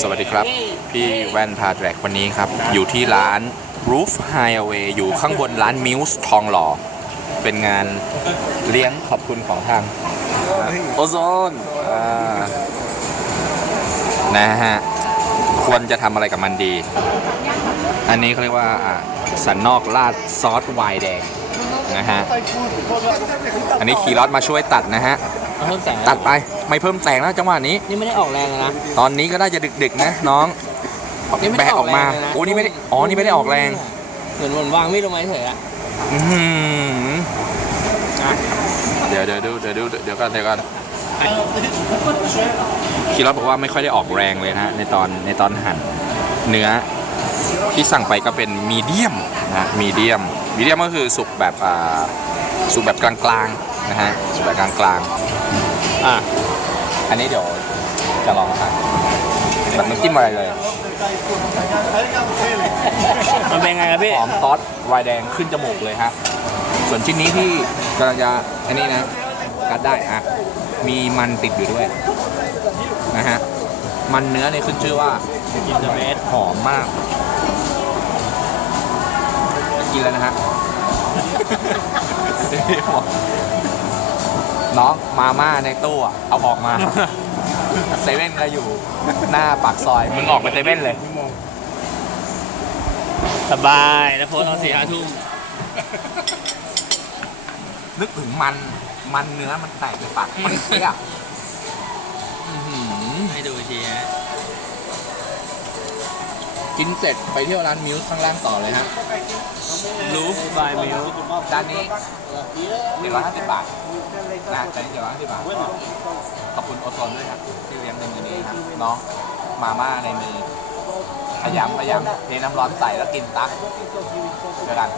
สวัสดีครับ พี่แว่นพาแทรกวันนี้ครับ อยู่ที่ร้าน Roof Highway อยู่ข้างบนร้าน Muse ทองหล่อ เป็นงานเลี้ยงขอบคุณของทางโอโซนนะฮะ ควรจะทำอะไรกับมันดี อันนี้เขาเรียกว่าสันนอกราดซอสไวน์แดงนะฮะ อันนี้คีรอสมาช่วยตัดนะฮะ เพิ่มแสงตัดไปไม่เพิ่มแต่งแล้วจังหวะนี้ นี่ไม่ได้ออกแรงเลยนะตอนนี้ก็น่าจะดึกๆนะน้องนี่ไม่แบได้กออกมาแรงเลยนะโอ้นี่ไม่ได้อ๋อนี่ไม่ได้ออกแรง เหมือนวนวางมีดลงมาเฉยๆอะอื้อหืออะเดี๋ยวเดี๋ยวดูเดี๋ยวดูเดี๋ยวก่อนเดี๋ยวก่อนคีรอสบอกว่าไม่ค่อยได้ออกแรงเลยนะฮะในตอนในตอนหั่นเนื้อที่สั่งไปก็เป็นมีเดียมนะมีเดียมมีเดียมก็คือสุกแบบอ่าสุกแบบกลางๆ นะฮะสุกแบบกลางอะๆอันนี้เดี๋ยวจะลองทำแบบน้ำจิ้มอะไรเลย มันเป็นไงครับพี่หอมซอสไวน์แดงขึ้นจมูกเลยฮะ ส่วนชิ้นนี้ที่กำลังจะอันนี้นะ กัดได้อะมีมันติดอยู่ด้วย นะฮะ มันเนื้อเนี่ยขึ้นชื่อว่าอินเตอร์เมสหอมมาก กินแล้วนะฮะ น้องมาม่าในตู้อะเอาออกมา เซเว่นก็อยู่หน้าปากซอย มึงออกไปเซเว่นเลย สบายแล้วโพสตอนสี่ห้าทุ่มนึกถึงมันมันเนื้อมันแตกในปากมันเสียอื้อหือให้ดูอีกทีฮะ กินเสร็จไปเที่ยวร้านมิวส์ข้างล่างต่อเลยฮะรูฟบายมิลจานนี้เจ็ดร้อยห้าสิบบาทนะจานนี้เจ็ดร้อยห้าสิบบาทก็ขอบคุณโอโซนด้วยครับที่เลี้ยงในมือนี้ครับน้องมาม่าในมือพยายามพยายามเทน้ำร้อนใส่แล้วกินตักเดี๋ยวกัน